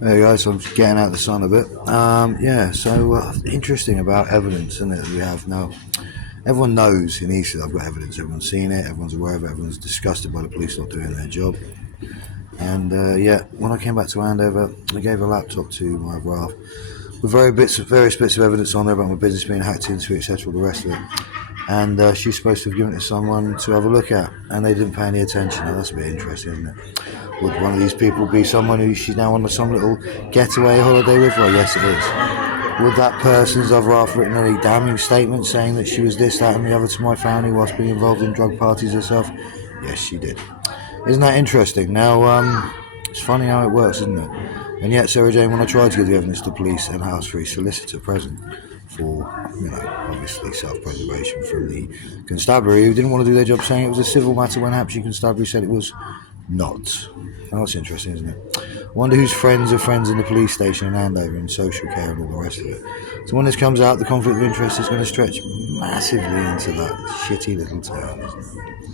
There you go, so I'm just getting out the sun a bit. Yeah, so interesting about evidence, isn't it? We have now. Everyone knows in Eastern I've got evidence. Everyone's seen it. Everyone's aware of it. Everyone's disgusted by the police not doing their job. And yeah, when I came back to Andover, I gave a laptop to my other half with various bits of evidence on there about my business being hacked into, etc., all the rest of it. And she's supposed to have given it to someone to have a look at, and they didn't pay any attention. Now, that's a bit interesting, isn't it? Would one of these people be someone who she's now on some little getaway holiday with? Well, yes, it is. Would that person's other half written any damning statement saying that she was this, that, and the other to my family whilst being involved in drug parties herself? Yes, she did. Isn't that interesting? Now, it's funny how it works, isn't it? And yet, Sarah Jane, when I tried to give the evidence to police and house for a solicitor present for, obviously self-preservation from the constabulary who didn't want to do their job, saying it was a civil matter when Hampshire Constabulary said it was not. Now, that's interesting, isn't it? I wonder whose friends are friends in the police station in Andover and social care and all the rest of it. So when this comes out, the conflict of interest is going to stretch massively into that shitty little town, isn't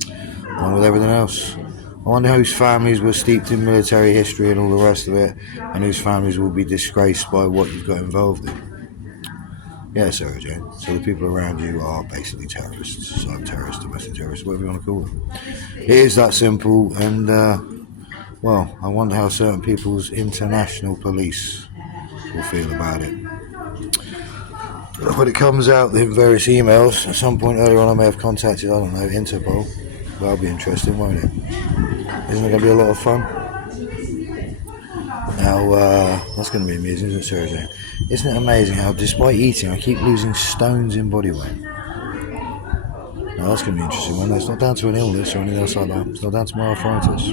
it? Along with everything else. I wonder whose families were steeped in military history and all the rest of it, and whose families will be disgraced by what you've got involved in. Yeah, Sarah Jane. So the people around you are basically terrorists, cyber-terrorists, domestic terrorists, whatever you want to call them. It is that simple, and, well, I wonder how certain people's international police will feel about it. When it comes out in various emails, at some point earlier on I may have contacted, I don't know, Interpol. That'll be interesting, won't it? Isn't it going to be a lot of fun? Now, that's going to be amazing, isn't it, Sarah Jane? Isn't it amazing how, despite eating, I keep losing stones in body weight? Now, that's going to be interesting one. It's not down to an illness or anything else like that. It's not down to my arthritis.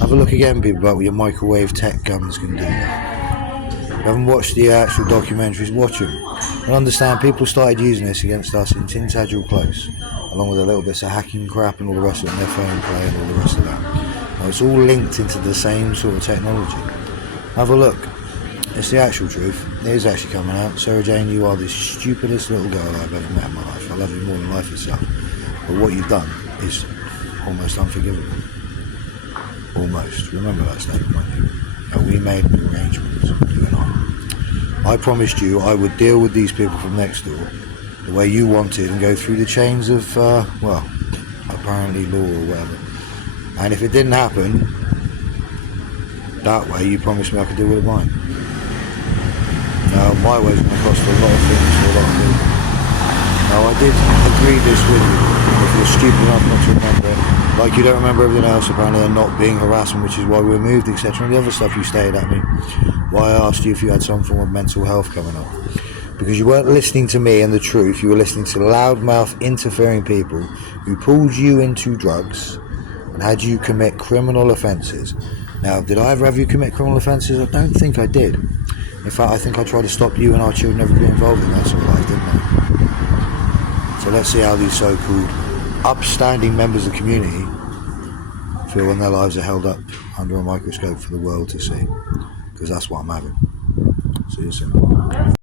Have a look again, people, about what your microwave tech guns can do. If you haven't watched the actual documentaries, watch them. And understand, people started using this against us in Tintagel Close, along with a little bits of hacking crap and all the rest of it, and their phone play and all the rest of that. Now, it's all linked into the same sort of technology. Have a look. It's the actual truth. It is actually coming out. Sarah Jane, you are the stupidest little girl I've ever met in my life. I love you more than life itself. But what you've done is almost unforgivable. Almost. Remember that statement, won't you? Now, we made an arrangement, you and I promised you I would deal with these people from next door the way you wanted and go through the chains of, well, apparently law or whatever. And if it didn't happen that way, you promised me I could deal with mine. Now, my way's going to cost a lot of things for a lot of people. Now, I did agree this with you. If you're stupid enough not to remember it, like you don't remember everything else, apparently, and not being harassment, which is why we were moved, etc., and the other stuff you stated at me. Why I asked you if you had some form of mental health coming up. Because you weren't listening to me and the truth, you were listening to loudmouth, interfering people who pulled you into drugs and had you commit criminal offences. Now, did I ever have you commit criminal offences? I don't think I did. In fact, I think I tried to stop you and our children ever being involved in that sort of life, didn't I? So let's see how these so-called upstanding members of the community feel when their lives are held up under a microscope for the world to see. Because that's what I'm having. See you soon.